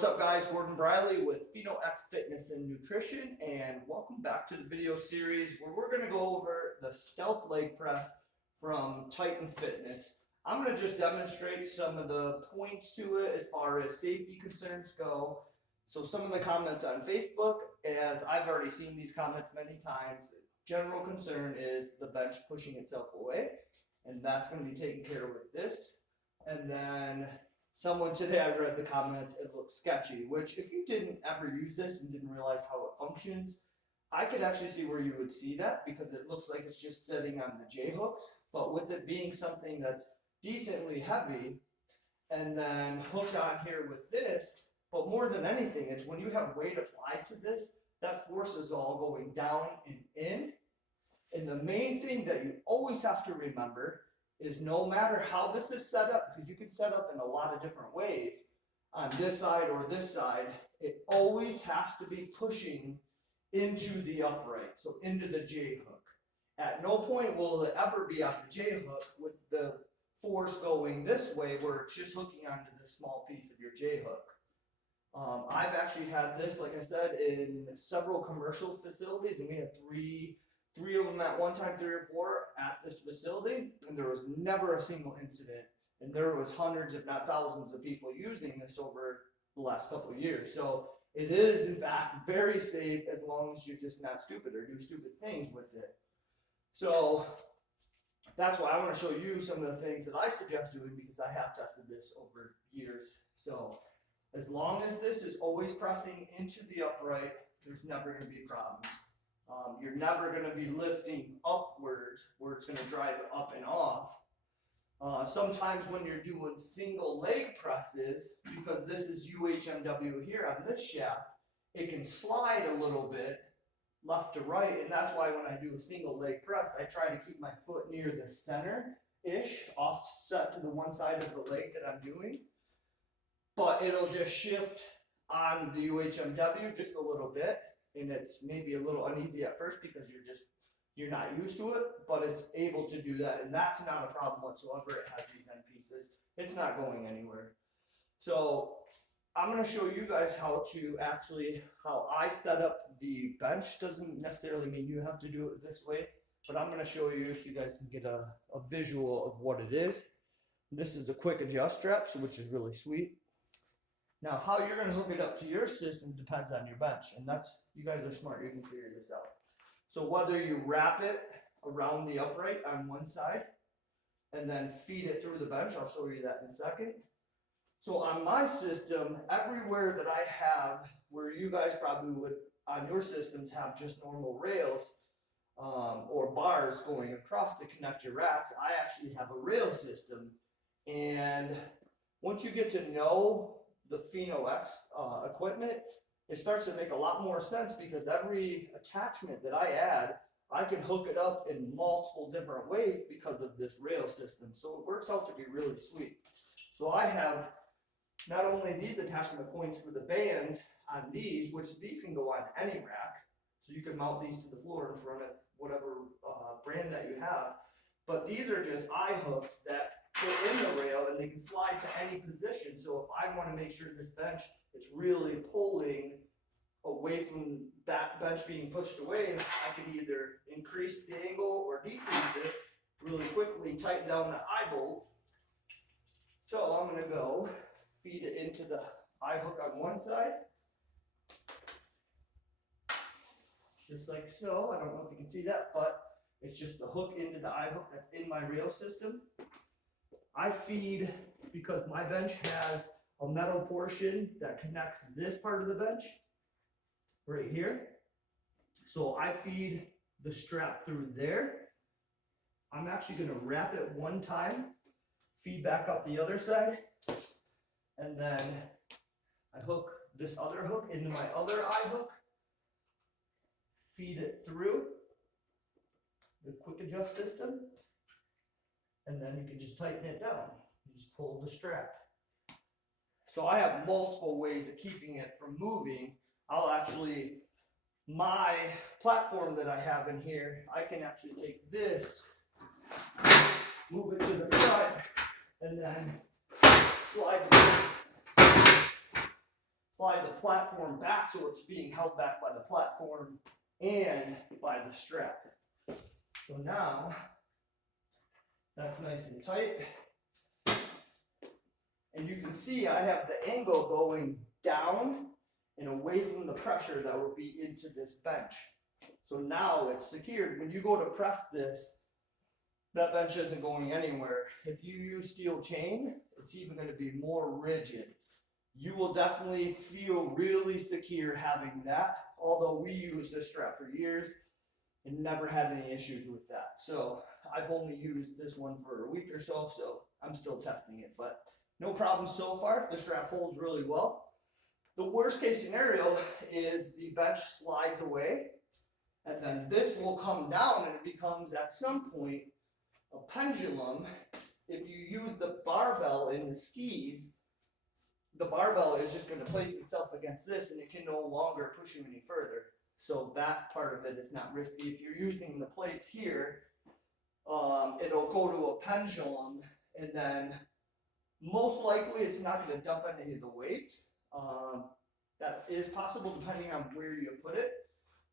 What's up guys, Gordon Briley with PhenoX Fitness and Nutrition, and welcome back to the video series where we're going to go over the stealth leg press from Titan Fitness. I'm going to just demonstrate some of the points to it as far as safety concerns go. So some of the comments on Facebook, as I've already seen these comments many times, general concern is the bench pushing itself away, and that's going to be taken care of with this. And then someone today, I read the comments, it looks sketchy, which if you didn't ever use this and didn't realize how it functions, I could actually see where you would see that because it looks like it's just sitting on the J-hooks, but with it being something that's decently heavy and then hooked on here with this, but more than anything, it's when you have weight applied to this, that force is all going down and in. And the main thing that you always have to remember is no matter how this is set up, because you can set up in a lot of different ways, on this side or this side, it always has to be pushing into the upright, so into the J-hook. At no point will it ever be on the J-hook with the force going this way where it's just hooking onto this small piece of your J-hook. I've actually had this, like I said, in several commercial facilities, and we had three of them at one time, 3 or 4 at this facility, and there was never a single incident, and there was hundreds if not thousands of people using this over the last couple of years. So it is in fact very safe as long as you're just not stupid or do stupid things with it. So that's why I want to show you some of the things that I suggest doing, because I have tested this over years. So as long as this is always pressing into the upright, there's never going to be problems. You're never going to be lifting upwards where it's going to drive it up and off. Sometimes when you're doing single leg presses, because this is UHMW here on this shaft, it can slide a little bit left to right, and that's why when I do a single leg press, I try to keep my foot near the center-ish, offset to the one side of the leg that I'm doing. But it'll just shift on the UHMW just a little bit, and it's maybe a little uneasy at first because you're not used to it, but it's able to do that, and that's not a problem whatsoever. It has these end pieces. It's not going anywhere. So I'm going to show you guys how I set up the bench. Doesn't necessarily mean you have to do it this way, but I'm going to show you so you guys can get a visual of what it is. This is a quick adjust strap, which is really sweet. Now, how you're going to hook it up to your system depends on your bench, and you guys are smart, you can figure this out. So whether you wrap it around the upright on one side and then feed it through the bench, I'll show you that in a second. So on my system, everywhere that I have, where you guys probably would on your systems have just normal rails or bars going across to connect your racks, I actually have a rail system. And once you get to know the PhenoX equipment, it starts to make a lot more sense, because every attachment that I add, I can hook it up in multiple different ways because of this rail system. So it works out to be really sweet. So I have not only these attachment points for the bands on these, which these can go on any rack, so you can mount these to the floor in front of whatever brand that you have, but these are just eye hooks that fit in the rail and they can slide to any position. So if I want to make sure this bench is really pulling away from that bench being pushed away, I can either increase the angle or decrease it really quickly, tighten down the eye bolt. So I'm going to go feed it into the eye hook on one side, just like so. I don't know if you can see that, but it's just the hook into the eye hook that's in my rail system. I feed, because my bench has a metal portion that connects this part of the bench right here. So I feed the strap through there. I'm actually going to wrap it one time, feed back up the other side, and then I hook this other hook into my other eye hook, feed it through the quick adjust system, and then you can just tighten it down. You just pull the strap. So I have multiple ways of keeping it from moving. My platform that I have in here, I can actually take this, move it to the front, and then slide platform back so it's being held back by the platform and by the strap. So now that's nice and tight. And you can see I have the angle going down and away from the pressure that will be into this bench. So now it's secured. When you go to press this, that bench isn't going anywhere. If you use steel chain, it's even going to be more rigid. You will definitely feel really secure having that, although we used this strap for years and never had any issues with that. So I've only used this one for a week or so I'm still testing it, but no problem so far. The strap holds really well. The worst case scenario is the bench slides away and then this will come down and it becomes at some point a pendulum. If you use the barbell in the skis, the barbell is just going to place itself against this and it can no longer push you any further. So that part of it is not risky. If you're using the plates here, it'll go to a pendulum and then most likely it's not going to dump any of the weights. That is possible depending on where you put it.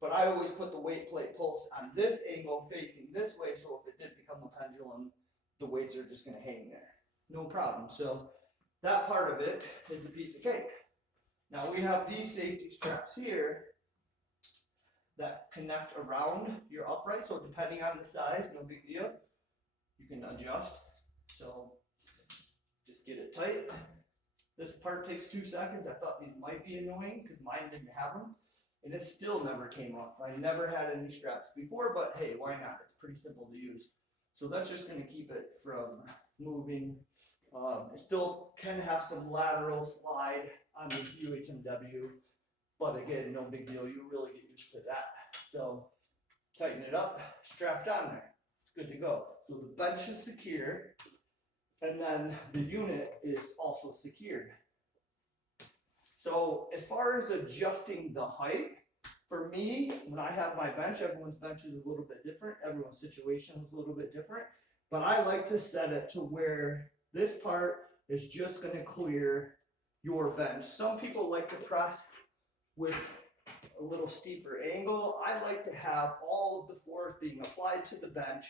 But I always put the weight plate pulse on this angle facing this way, so if it did become a pendulum, the weights are just going to hang there. No problem. So that part of it is a piece of cake. Now we have these safety straps here that connect around your upright, so depending on the size, no big deal, you can adjust. So just get it tight. This part takes 2 seconds. I thought these might be annoying because mine didn't have them. And it still never came off. I never had any straps before, but hey, why not? It's pretty simple to use. So that's just going to keep it from moving. It still can have some lateral slide on this UHMW, but again, no big deal. You really get used to that. So tighten it up, strapped on there. It's good to go. So the bench is secure, and then the unit is also secured. So as far as adjusting the height, for me, when I have my bench, everyone's bench is a little bit different. Everyone's situation is a little bit different. But I like to set it to where this part is just going to clear your bench. Some people like to press with a little steeper angle. I like to have all of the force being applied to the bench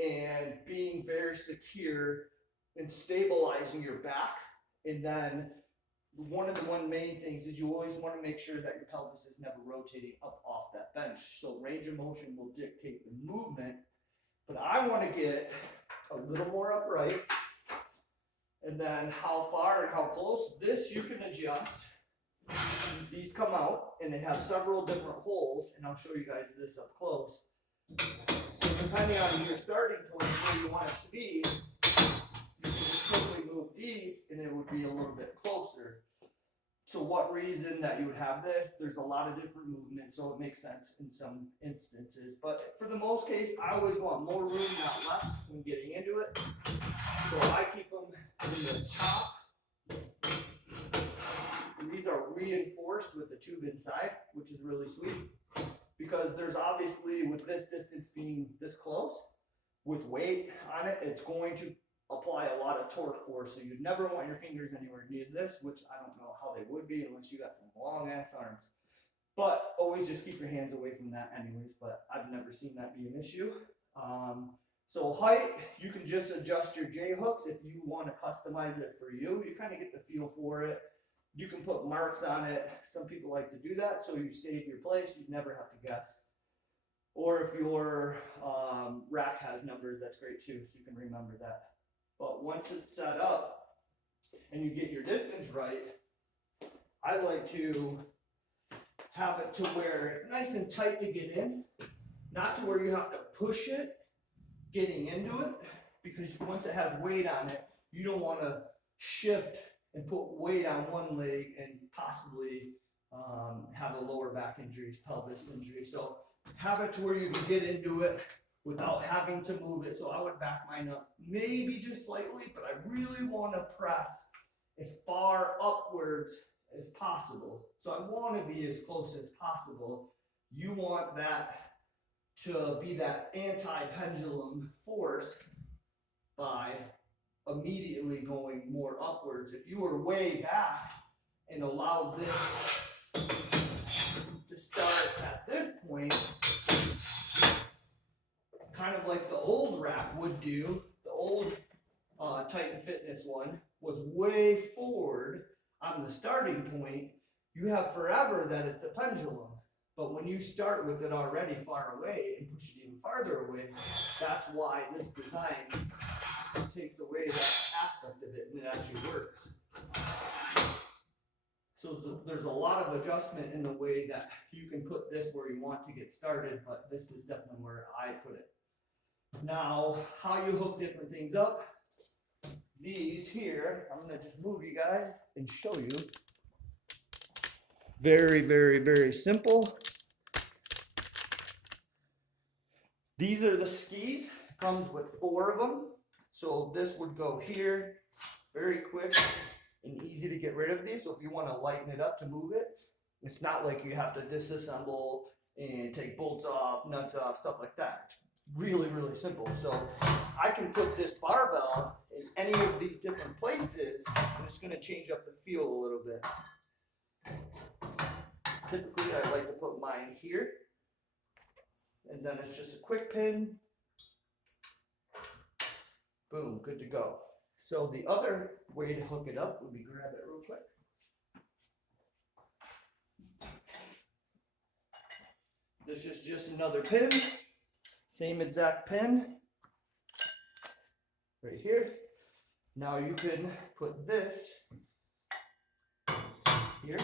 and being very secure and stabilizing your back. And then one of the main things is you always want to make sure that your pelvis is never rotating up off that bench. So range of motion will dictate the movement, but I want to get a little more upright. And then how far and how close, this you can adjust. These come out and they have several different holes, and I'll show you guys this up close. So depending on your starting point where you want it to be, you can just quickly move these and it would be a little bit closer. So what reason that you would have this, there's a lot of different movements, so it makes sense in some instances. But for the most case, I always want more room, not less, when getting into it. So I keep them in the top. And these are reinforced with the tube inside, which is really sweet. Because there's obviously, with this distance being this close, with weight on it, it's going to apply a lot of torque force. So you'd never want your fingers anywhere near this, which I don't know how they would be unless you got some long ass arms. But always just keep your hands away from that anyways, but I've never seen that be an issue. So height, you can just adjust your J hooks if you want to customize it for you. You kind of get the feel for it. You can put marks on it. Some people like to do that, so you save your place. You never have to guess. Or if your rack has numbers, that's great too, so you can remember that. But once it's set up and you get your distance right, I like to have it to where it's nice and tight to get in, not to where you have to push it getting into it, because once it has weight on it, you don't want to shift and put weight on one leg and possibly have a lower back injury, pelvis injury. So have it to where you can get into it without having to move it. So I would back mine up maybe just slightly, but I really want to press as far upwards as possible. So I want to be as close as possible. You want that to be that anti-pendulum force by immediately going more upwards. If you were way back and allow this to start at this point, kind of like the old rack would do. The old Titan Fitness one was way forward on the starting point. You have forever that it's a pendulum. But when you start with it already far away and push it even farther away, that's why this design takes away that aspect of it and it actually works. So there's a lot of adjustment in the way that you can put this where you want to get started, but this is definitely where I put it. Now, how you hook different things up. These here, I'm gonna just move you guys and show you. Very, very, very simple. These are the skis. Comes with 4 of them. So this would go here, very quick and easy to get rid of these. So if you want to lighten it up to move it, it's not like you have to disassemble and take bolts off, nuts off, stuff like that. Really, really simple. So I can put this barbell in any of these different places and it's going to change up the feel a little bit. Typically I like to put mine here, and then it's just a quick pin. Boom, good to go. So the other way to hook it up would be grab it real quick. This is just another pin, same exact pin right here. Now you can put this here.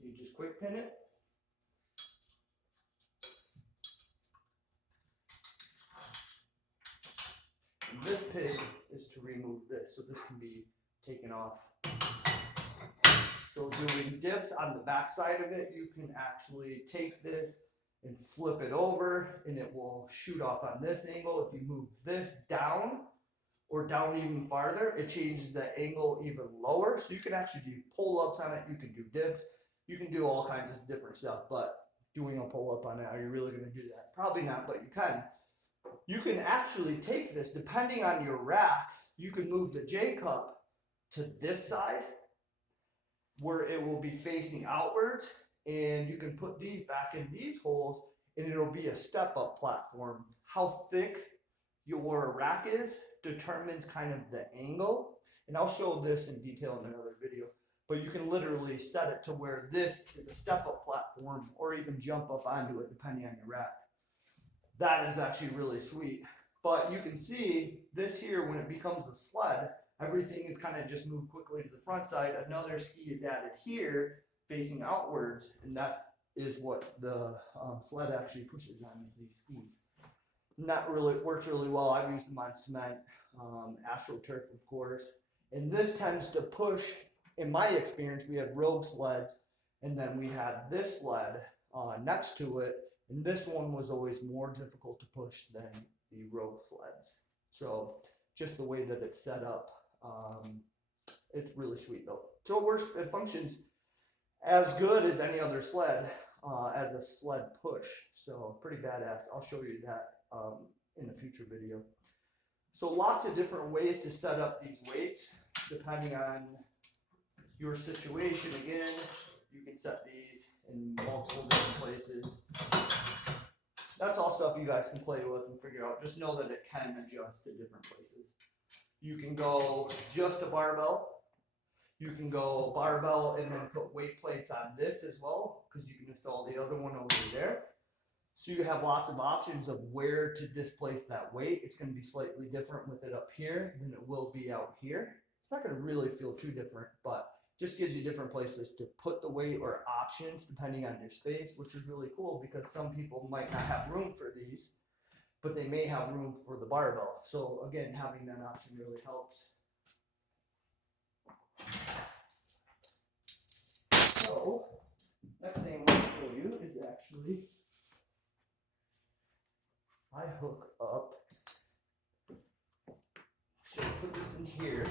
You just quick pin it. And this pin is to remove this, so this can be taken off. So doing dips on the back side of it, you can actually take this and flip it over and it will shoot off on this angle. If you move this down or down even farther, it changes the angle even lower. So you can actually do pull-ups on it, you can do dips, you can do all kinds of different stuff, but doing a pull-up on it, are you really gonna do that? Probably not, but you can. You can actually take this, depending on your rack, you can move the J-cup to this side where it will be facing outwards, and you can put these back in these holes and it'll be a step-up platform. How thick your rack is determines kind of the angle, and I'll show this in detail in another video, but you can literally set it to where this is a step-up platform or even jump up onto it depending on your rack. That is actually really sweet. But you can see this here, when it becomes a sled, everything is kind of just moved quickly to the front side. Another ski is added here facing outwards, and that is what the sled actually pushes on, is these skis. And that really works really well. I've used them on cement, AstroTurf of course, and this tends to push. In my experience, we had rogue sleds, and then we had this sled next to it, and this one was always more difficult to push than the rogue sleds. So just the way that it's set up, it's really sweet though. So it works, it functions as good as any other sled, as a sled push. So pretty badass. I'll show you that in a future video. So lots of different ways to set up these weights depending on your situation. Again, you can set these in multiple different places. That's all stuff you guys can play with and figure out. Just know that it can adjust to different places. You can go just a barbell. You can go barbell and then put weight plates on this as well, because you can install the other one over there. So you have lots of options of where to displace that weight. It's going to be slightly different with it up here than it will be out here. It's not going to really feel too different, but just gives you different places to put the weight or options depending on your space, which is really cool because some people might not have room for these, but they may have room for the barbell. So again, having that option really helps. So next thing I'm going to show you is actually, I hook up, so put this in here.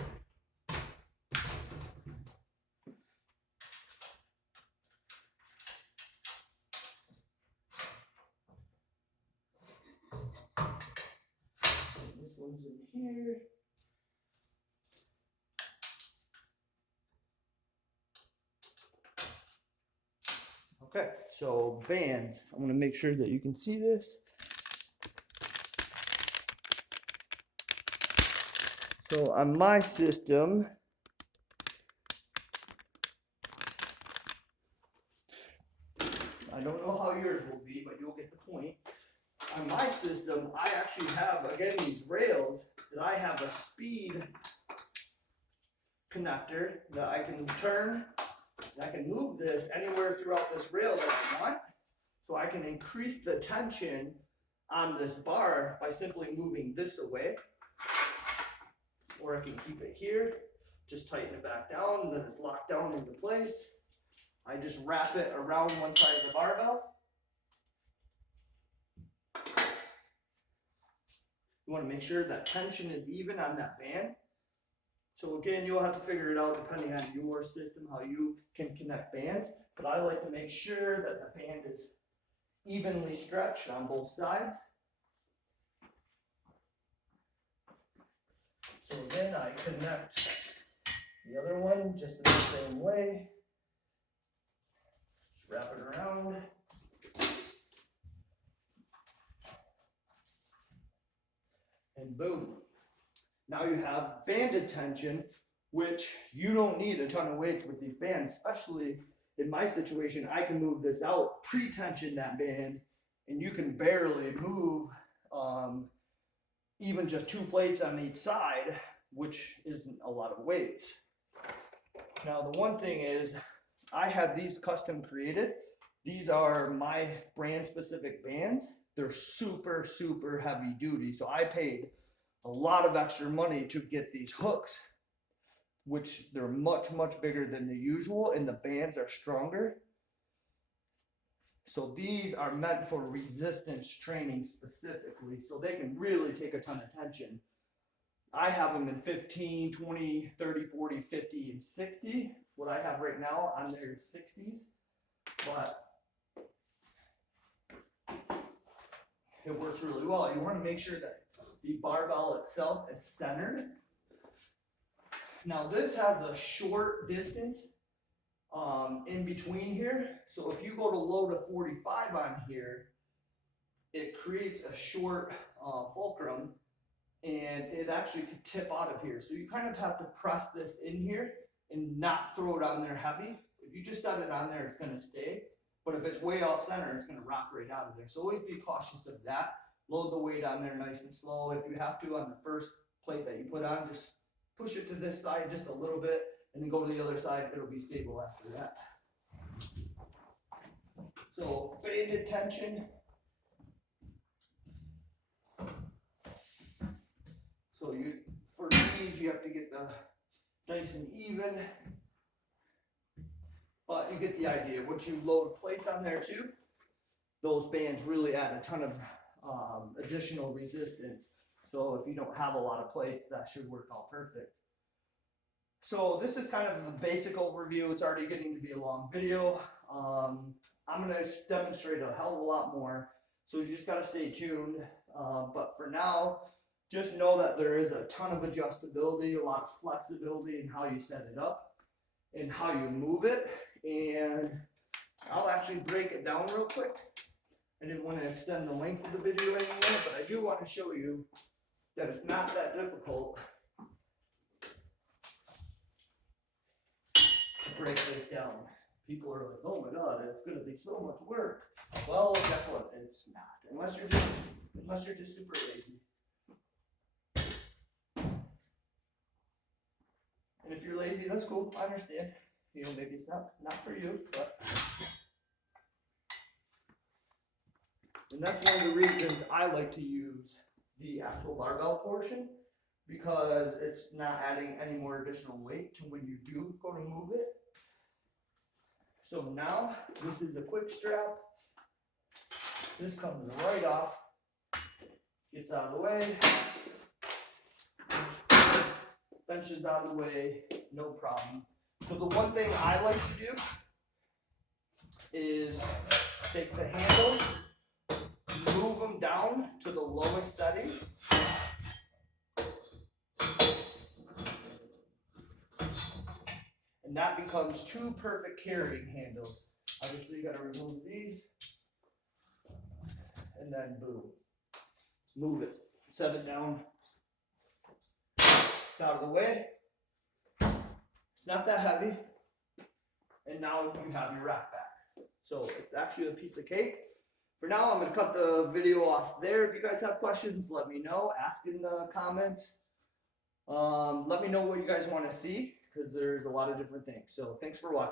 This one's in here. Okay, so bands. I want to make sure that you can see this. So on my system, I don't know how yours will be, but you'll get the point. On my system, I actually have, again, these rails that I have a speed connector that I can turn, and I can move this anywhere throughout this rail that I want. So I can increase the tension on this bar by simply moving this away. Or I can keep it here, just tighten it back down, and then it's locked down into place. I just wrap it around one side of the barbell. You want to make sure that tension is even on that band. So again, you'll have to figure it out depending on your system, how you can connect bands. But I like to make sure that the band is evenly stretched on both sides. So then I connect the other one just in the same way. Just wrap it around. And boom. Now you have banded tension, which you don't need a ton of weights with these bands, especially in my situation. I can move this out, pre-tension that band, and you can barely move even just 2 plates on each side, which isn't a lot of weights. Now the one thing is, I have these custom created. These are my brand specific bands. They're super, super heavy duty. So I paid a lot of extra money to get these hooks, which they're much, much bigger than the usual, and the bands are stronger. So these are meant for resistance training specifically, so they can really take a ton of tension. I have them in 15, 20, 30, 40, 50, and 60. What I have right now on there is 60s, but it works really well. You want to make sure that the barbell itself is centered. Now this has a short distance in between here. So if you go to load a 45 on here, it creates a short fulcrum, and it actually could tip out of here. So you kind of have to press this in here and not throw it on there heavy. If you just set it on there, it's going to stay. But if it's way off center, it's going to rock right out of there. So always be cautious of that. Load the weight on there nice and slow. If you have to, on the first plate that you put on, just push it to this side just a little bit, and then go to the other side. It'll be stable after that. So banded tension. So for these, you have to get the nice and even. But you get the idea. Once you load plates on there too, those bands really add a ton of additional resistance. So if you don't have a lot of plates, that should work out perfect. So this is kind of a basic overview. It's already getting to be a long video. I'm going to demonstrate a hell of a lot more. So you just got to stay tuned. But for now, just know that there is a ton of adjustability, a lot of flexibility in how you set it up and how you move it. And I'll actually break it down real quick. I didn't want to extend the length of the video anymore, but I do want to show you that it's not that difficult to break this down. People are like, oh my God, it's going to be so much work. Well, guess what? It's not, unless you're just super lazy. And if you're lazy, that's cool. I understand. You know, maybe it's not for you, but. And that's one of the reasons I like to use the actual barbell portion, because it's not adding any more additional weight to when you do go to move it. So now, this is a quick strap. This comes right off, gets out of the way, benches out of the way, no problem. So the one thing I like to do is take the handles, move them down to the lowest setting, and that becomes 2 perfect carrying handles. Obviously, you gotta remove these, and then boom, move it, set it down. It's out of the way. It's not that heavy, and now you have your rack back. So it's actually a piece of cake. For now, I'm gonna cut the video off there. If you guys have questions, let me know. Ask in the comment. Let me know what you guys want to see, because there's a lot of different things. So thanks for watching.